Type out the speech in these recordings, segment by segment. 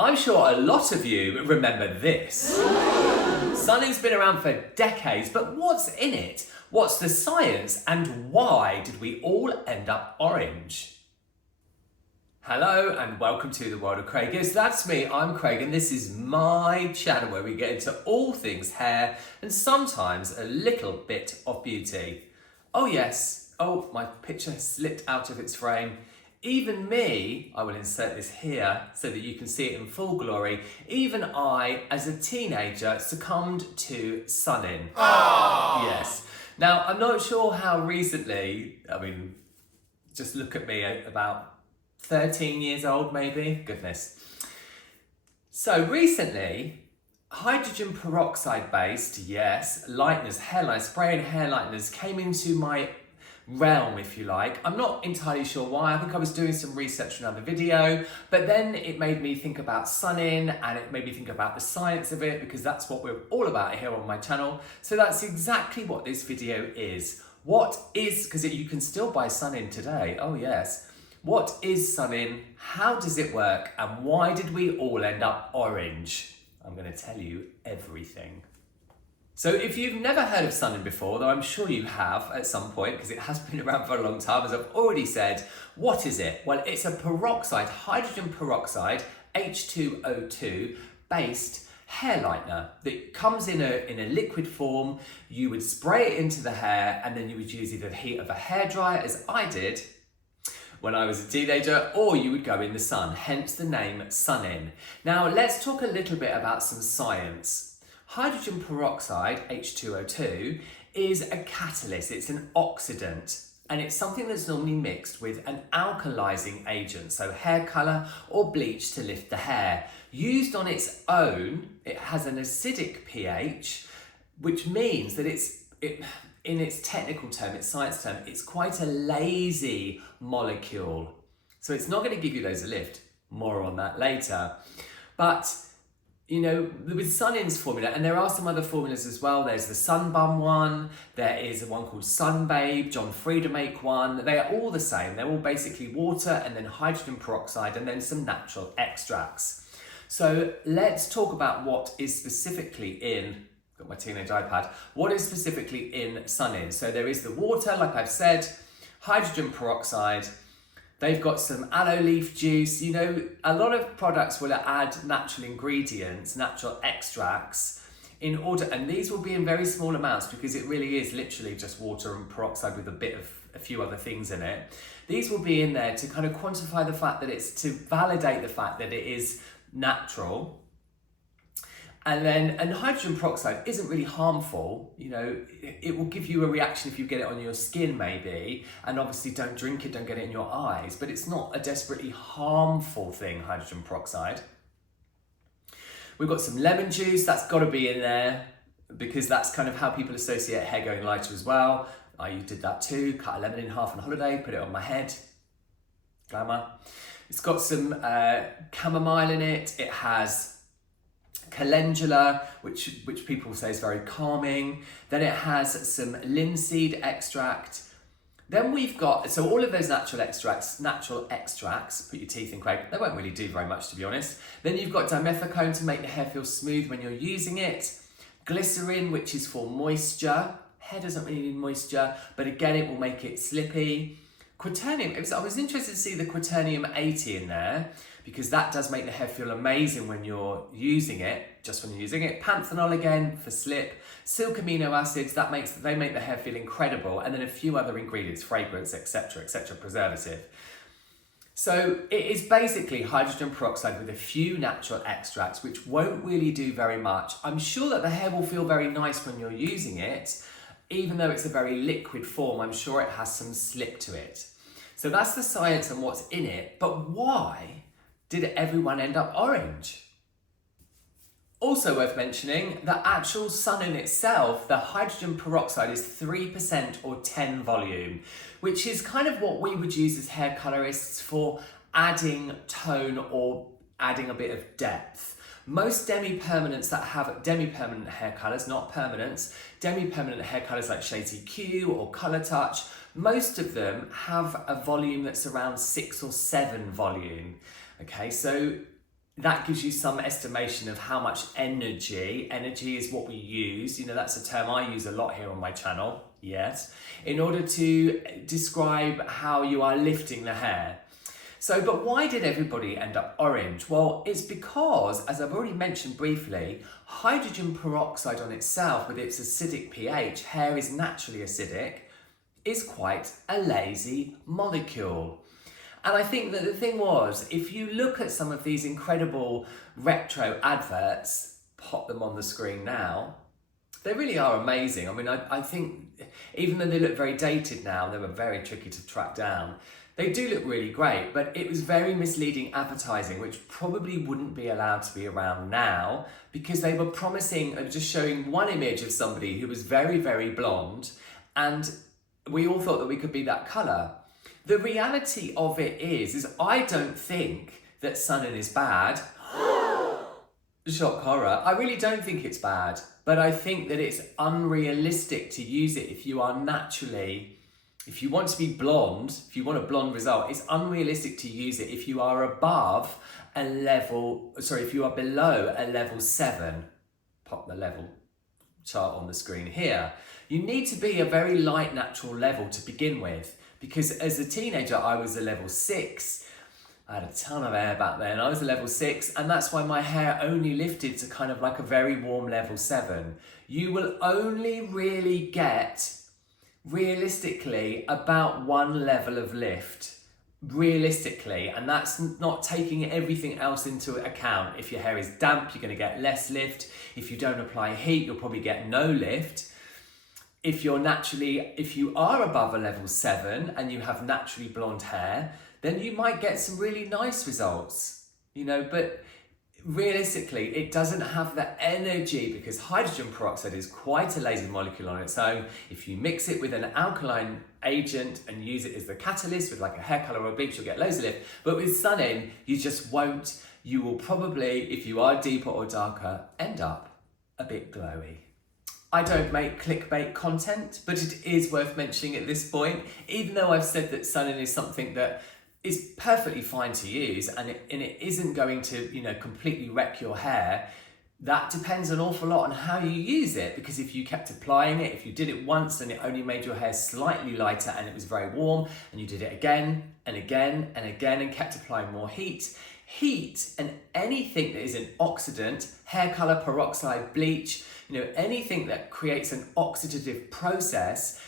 I'm sure a lot of you remember this. Sunning's been around for decades, but what's in it? What's the science, and why did we all end up orange? Hello and welcome to the world of Craigers. That's me, I'm Craig, and this is my channel where we get into all things hair and sometimes a little bit of beauty. Oh yes, oh my picture slipped out of its frame. Even me, I will insert this here so that you can see it in full glory, even I, as a teenager, succumbed to sunning. Yes. Now, I'm not sure how recently, just look at me, about 13 years old maybe, goodness. So recently, hydrogen peroxide based, yes, lighteners, hairline spray and hair lighteners came into my realm, if you like. I'm not entirely sure why. I think I was doing some research for another video, but then it made me think about sunning and it made me think about the science of it, because that's what we're all about here on my channel. So that's exactly what this video is. What is, because you can still buy sunning today, oh yes. What is sunning, how does it work, and why did we all end up orange? I'm going to tell you everything. So if you've never heard of sunning before, though I'm sure you have at some point because it has been around for a long time, as I've already said, what is it? Well, it's a peroxide, hydrogen peroxide, H2O2 based hair lightener that comes in a liquid form. You would spray it into the hair and then you would use either the heat of a hairdryer, as I did when I was a teenager, or you would go in the sun, hence the name sunning. Now let's talk a little bit about some science. Hydrogen peroxide, H2O2, is a catalyst, it's an oxidant, and it's something that's normally mixed with an alkalizing agent, so hair colour or bleach to lift the hair. Used on its own, it has an acidic pH, which means that in its technical term, its science term, it's quite a lazy molecule. So it's not going to give you loads of lift, more on that later. But you know, with Sunning's formula, and there are some other formulas as well. There's the Sunbum one, there is one called Sunbabe, John Frieda make one. They are all the same. They're all basically water and then hydrogen peroxide and then some natural extracts. So let's talk about what is specifically in, got my teenage iPad, what is specifically in Sunning. So there is the water, like I've said, hydrogen peroxide. They've got some aloe leaf juice. You know, a lot of products will add natural ingredients, natural extracts in order, and these will be in very small amounts because it really is literally just water and peroxide with a few other things in it. These will be in there to kind of quantify the fact that it's, to validate the fact that it is natural. And hydrogen peroxide isn't really harmful. You know, it will give you a reaction if you get it on your skin maybe, and obviously don't drink it, don't get it in your eyes, but it's not a desperately harmful thing, hydrogen peroxide. We've got some lemon juice, that's got to be in there because that's kind of how people associate hair going lighter as well. I did that too, cut a lemon in half on holiday, put it on my head, glamour. It's got some chamomile in it, it has calendula, which people say is very calming. Then it has some linseed extract. Then we've got, so all of those natural extracts, put your teeth in, Craig, they won't really do very much to be honest. Then you've got dimethicone to make the hair feel smooth when you're using it. Glycerin, which is for moisture. Hair doesn't really need moisture, but again, it will make it slippy. Quaternium, I was interested to see the quaternium 80 in there because that does make the hair feel amazing when you're using it, just when you're using it. Panthenol again for slip. Silk amino acids, they make the hair feel incredible. And then a few other ingredients, fragrance, etc., preservative. So it is basically hydrogen peroxide with a few natural extracts, which won't really do very much. I'm sure that the hair will feel very nice when you're using it. Even though it's a very liquid form, I'm sure it has some slip to it. So that's the science and what's in it, but why did everyone end up orange? Also worth mentioning, the actual Sunning itself, the hydrogen peroxide is 3% or 10 volume, which is kind of what we would use as hair colorists for adding tone or adding a bit of depth. Most demi-permanents that have demi-permanent hair colours, not permanents, demi-permanent hair colours like Shades EQ or Colour Touch, most of them have a volume that's around 6 or 7 volume. Okay, so that gives you some estimation of how much energy is what we use. You know, that's a term I use a lot here on my channel, yes, in order to describe how you are lifting the hair. So, but why did everybody end up orange? Well, it's because, as I've already mentioned briefly, hydrogen peroxide on itself, with its acidic pH, hair is naturally acidic, is quite a lazy molecule. And I think that the thing was, if you look at some of these incredible retro adverts, pop them on the screen now, they really are amazing. I mean, I think even though they look very dated now, they were very tricky to track down, they do look really great, but it was very misleading advertising, which probably wouldn't be allowed to be around now, because they were promising, just showing one image of somebody who was very, very blonde, and we all thought that we could be that colour. The reality of it is I don't think that sun-in is bad. Shock horror. I really don't think it's bad, but I think that it's unrealistic to use it if you are naturally, if you want to be blonde, if you want a blonde result, it's unrealistic to use it if you are above a level, sorry, if you are below a level 7. Pop the level chart on the screen here. You need to be a very light natural level to begin with. Because as a teenager, I was a level 6. I had a ton of hair back then. I was a level 6, and that's why my hair only lifted to kind of like a very warm level 7. You will only really get, realistically, about one level of lift. Realistically, and that's not taking everything else into account. If your hair is damp, you're going to get less lift. If you don't apply heat, you'll probably get no lift. If you are above a level 7 and you have naturally blonde hair, then you might get some really nice results, you know, but realistically, it doesn't have the energy because hydrogen peroxide is quite a lazy molecule on its own. If you mix it with an alkaline agent and use it as the catalyst with like a hair color or a bleach, you'll get loads of lift. But with sun-in, you just won't. You will probably, if you are deeper or darker, end up a bit glowy. I don't make clickbait content, but it is worth mentioning at this point, even though I've said that sun-in is something that is perfectly fine to use and it isn't going to, you know, completely wreck your hair. That depends an awful lot on how you use it, because if you kept applying it, if you did it once and it only made your hair slightly lighter and it was very warm, and you did it again and again and again and kept applying more heat and anything that is an oxidant, hair color, peroxide, bleach, you know, anything that creates an oxidative process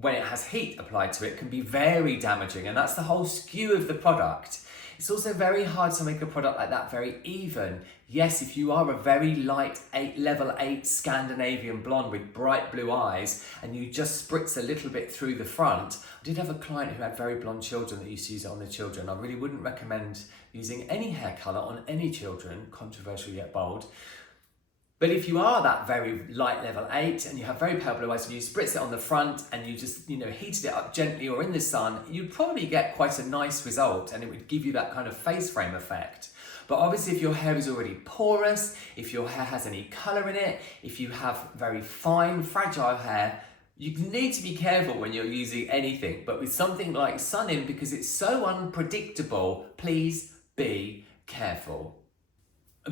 when it has heat applied to it can be very damaging, and that's the whole skew of the product. It's also very hard to make a product like that very even. Yes, if you are a very light level 8 Scandinavian blonde with bright blue eyes and you just spritz a little bit through the front. I did have a client who had very blonde children that used to use it on their children. I really wouldn't recommend using any hair colour on any children, controversial yet bold. But if you are that very light level 8 and you have very pale blue eyes and you spritz it on the front and you just, you know, heated it up gently or in the sun, you'd probably get quite a nice result and it would give you that kind of face frame effect. But obviously if your hair is already porous, if your hair has any colour in it, if you have very fine, fragile hair, you need to be careful when you're using anything. But with something like sun-in, because it's so unpredictable, please be careful.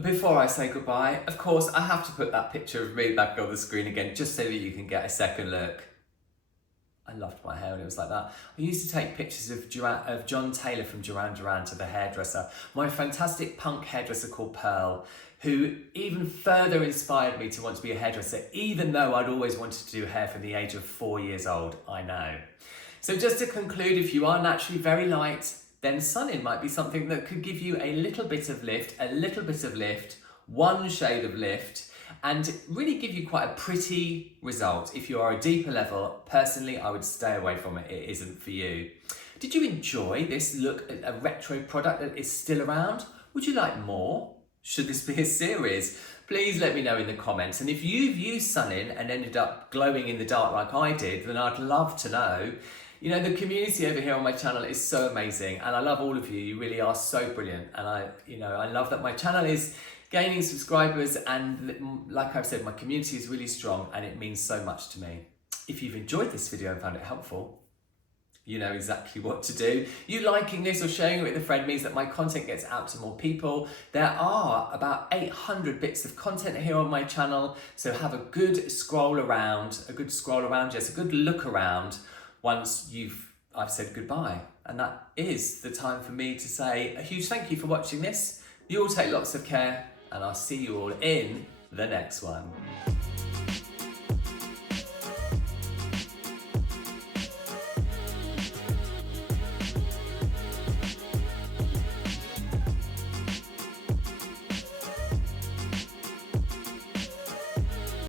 Before I say goodbye, of course, I have to put that picture of me back on the screen again, just so that you can get a second look. I loved my hair when it was like that. I used to take pictures of John Taylor from Duran Duran to the hairdresser, my fantastic punk hairdresser called Pearl, who even further inspired me to want to be a hairdresser, even though I'd always wanted to do hair from the age of 4 years old, I know. So just to conclude, if you are naturally very light, then sun-in might be something that could give you a little bit of lift, one shade of lift, and really give you quite a pretty result. If you are a deeper level, personally, I would stay away from it. It isn't for you. Did you enjoy this look at a retro product that is still around? Would you like more? Should this be a series? Please let me know in the comments. And if you've used sun-in and ended up glowing in the dark like I did, then I'd love to know. You know, the community over here on my channel is so amazing and I love all of you. You really are so brilliant. And I love that my channel is gaining subscribers, and like I've said, my community is really strong and it means so much to me. If you've enjoyed this video and found it helpful, You know exactly what to do. You liking this or sharing it with a friend means that my content gets out to more people. There are about 800 bits of content here on my channel, so have a good scroll around, just a good look around once I've said goodbye. And that is the time for me to say a huge thank you for watching this. You all take lots of care, and I'll see you all in the next one.